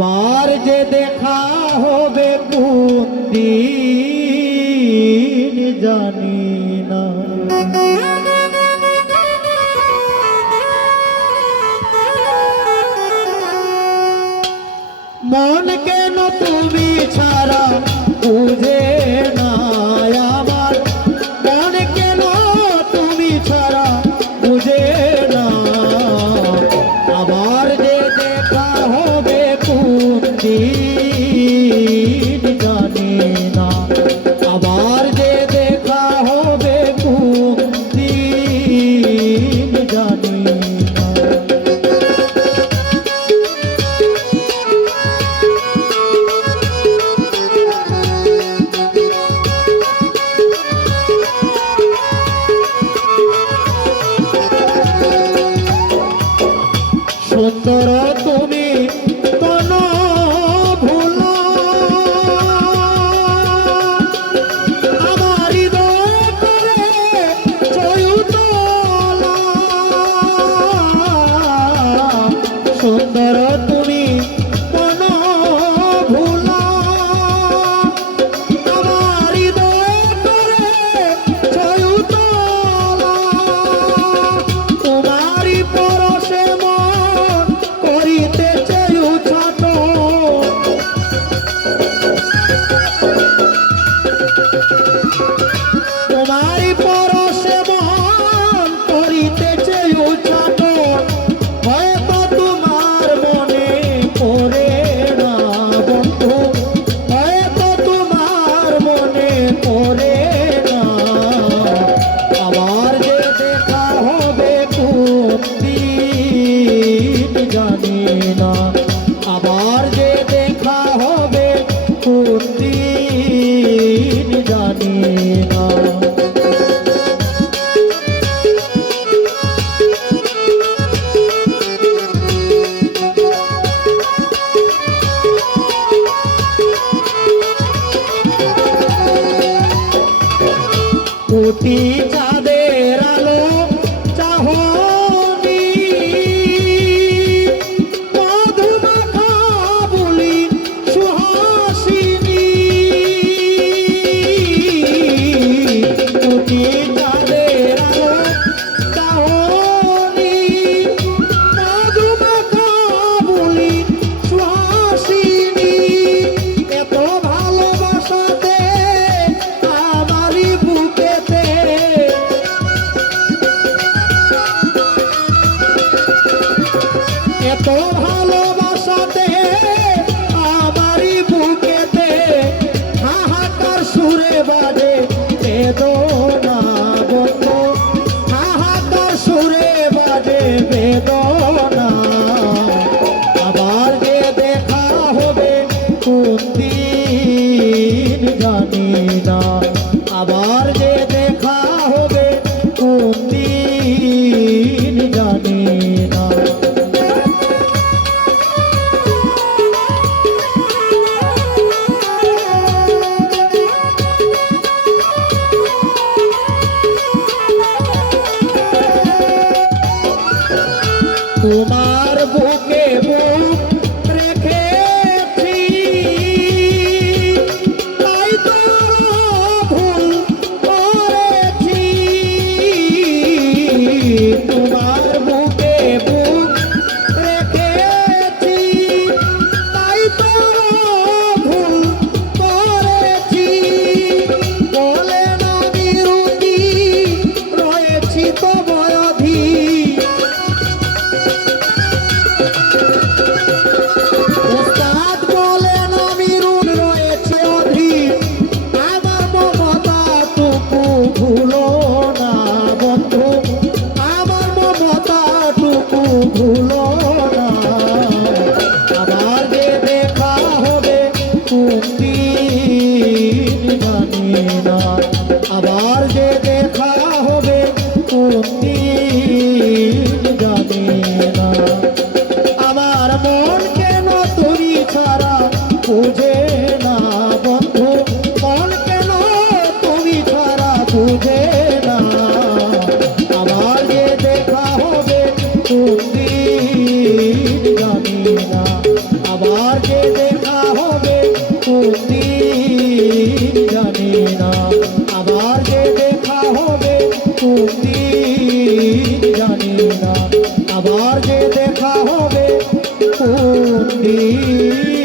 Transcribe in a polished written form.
আবার যে দেখা হবে কোন দিন জানি না। মন কেন তুমি ছাড়া বুঝে না আমার, মন কেন তুমি ছাড়া বুঝে না। আবার যে দেখা হবে কোন দিন জানি না, আবার যে দেখা হবে কোন দিন জানি না। সুন্দর তুমি কোন ভুল আমার হৃদয় করে চয়ুতলা। সুন্দর তুমি কোন ভুল আমার হৃদয় করে চয়ুতলা। তোমারই পরশে তোমারি পরশে মন করিতেছে উচ্চাটন, হয়তো তোমার মনে পড়ে না বন্ধু, হয়তো তোমার মনে পড়ে না। আবার যে দেখা হবে কোন দিন জানি না, আবার যে দেখা হবে কোন দিন জানি না। কোটি চাঁদের আলো চাহনি, মধুমাখা বলি সুহাসিনী। কোটি চাঁদের আলো চাহনি, মধুমাখা বলি সুহাসিনী। এত ভালোবাসাতে আমারই বুকেতে, এত ভালোবাসাতে আমারই বুকেতে হাহাকার সুরে বাজে বেদনা বন্ধু, হাহাকার সুরে বাজে বেদনা। আবার যে দেখা হবে কোন দিন জানি না, আবার যে দেখা হবে কোন দিন জানি না। তোমার বুকে বুক রেখেছি, তাই তো ভুল করেছি। তোমার বুকে বুক রেখেছি, তাই তো ভুল করেছি। বলেন আমি রুটি রয়েছি তো বয়ধি, ওস্তাদ বলেন আমি রুণ রয়েছে অধীর। আমার মমতাটুকু ভুলো না বন্ধু, আমার মমতাটুকু ভুলো না। আবার যে দেখা হবে কোন দিন জানি না, আবার যে দেখা হবে কোন দিন জানি না। আমার মন কেন তুমি ছাড়া বুঝে না বন্ধু, মন কেন তুমি ছাড়া বুঝে না। দিন